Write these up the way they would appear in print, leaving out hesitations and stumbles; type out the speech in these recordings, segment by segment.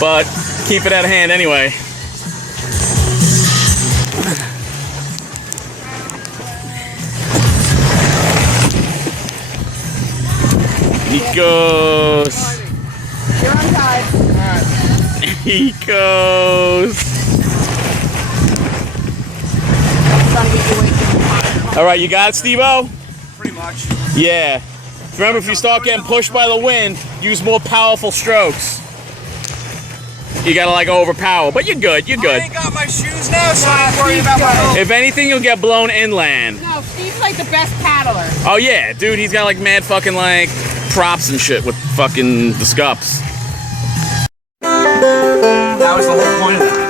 but keep it at hand anyway. He goes. You're untied. He goes. All right, you got it, Steve-O? Pretty much. Yeah. Remember, if you start getting pushed by the wind, use more powerful strokes. You gotta like overpower, but you're good. You're good. I ain't got my shoes now, so I ain't worried about my home. If anything, you'll get blown inland. No, Steve's like the best paddler. Oh yeah, dude, he's got like mad fucking like props and shit with fucking the scups. That was the whole point of that.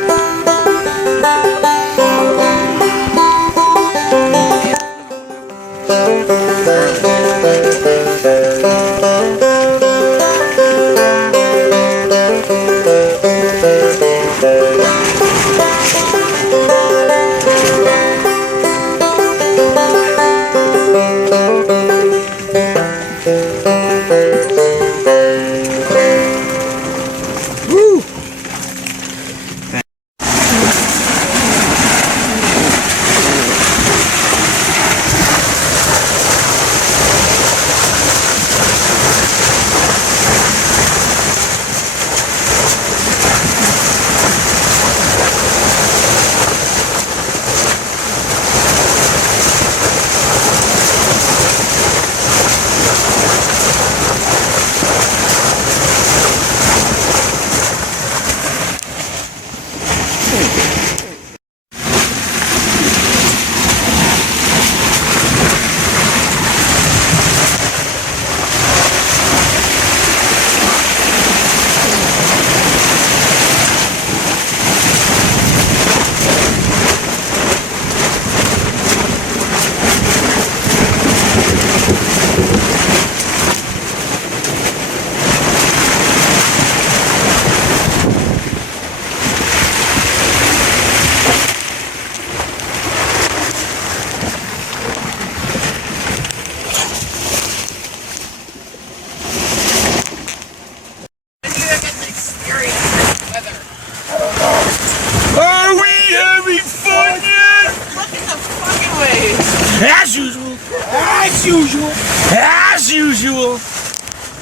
Are we having fun yet? Look at the fucking waves. As usual. As usual. As usual.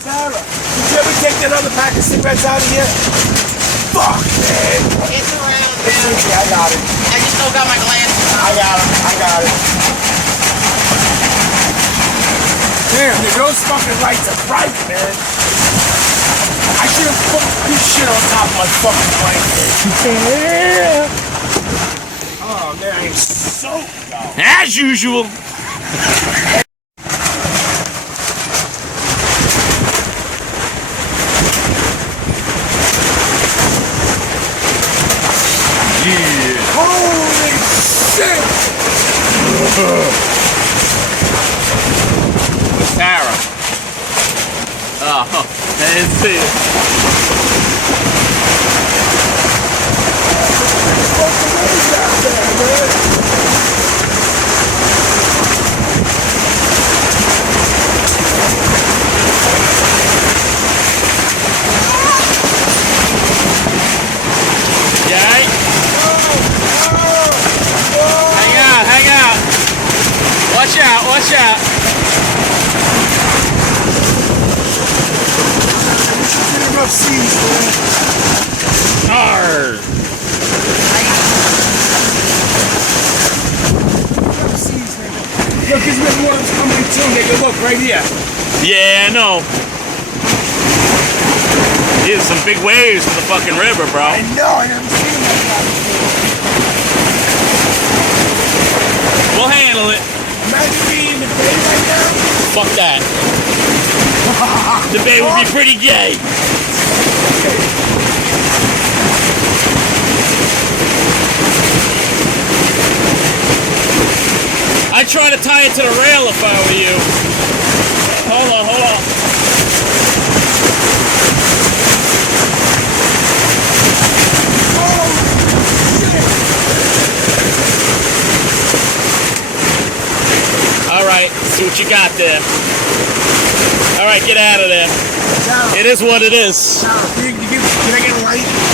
Sarah, did you ever take that other pack of cigarettes out of here? Fuck, man. It's around, It's man. easy, I got it. I just still got my glasses on. I got it. I got it. Damn, those fucking lights are bright, man. I should have put this shit on top of my fucking blanket. Oh, man, I'm soaked, though. As usual. Yeah. Holy shit! Tara. Oh, I didn't see it. Hang out. Watch out. Rough seas, man. Arr. Rough seas, nigga. Look, there's been ones coming too, nigga. Look, right here. Yeah, I know. There's some big waves in the fucking river, bro. I know, I never seen that guy before. We'll handle it. Imagine being in the bay right now. Fuck that. The bay would be pretty gay. I'd try to tie it to the rail if I were you. Hold on. Alright, see what you got there. Alright, get out of there. It is what it is. Can I get a light?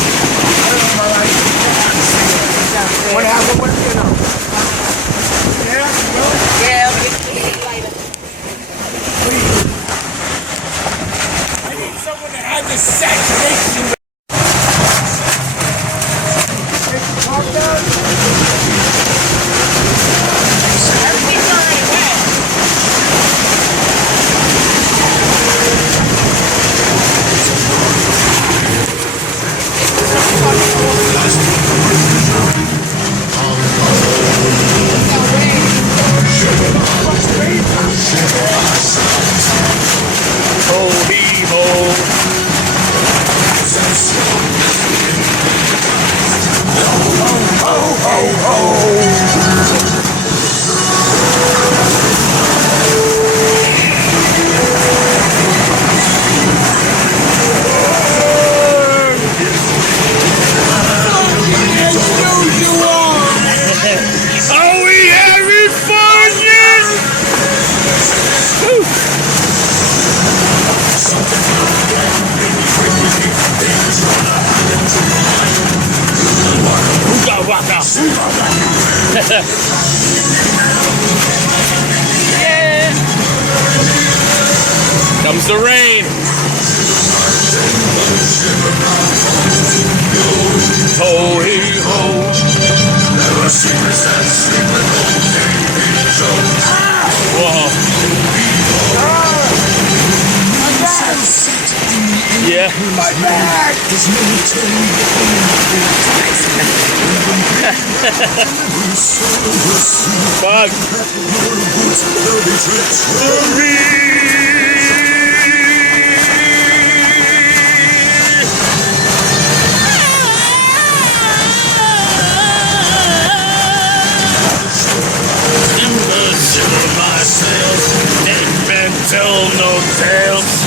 Are we having fun yet? Ooga waka. Yeah. Comes the rain. Ho hey ho. Whoa. Yeah. My back! Fuck. Timbers in my sails, ain't been tell no tales.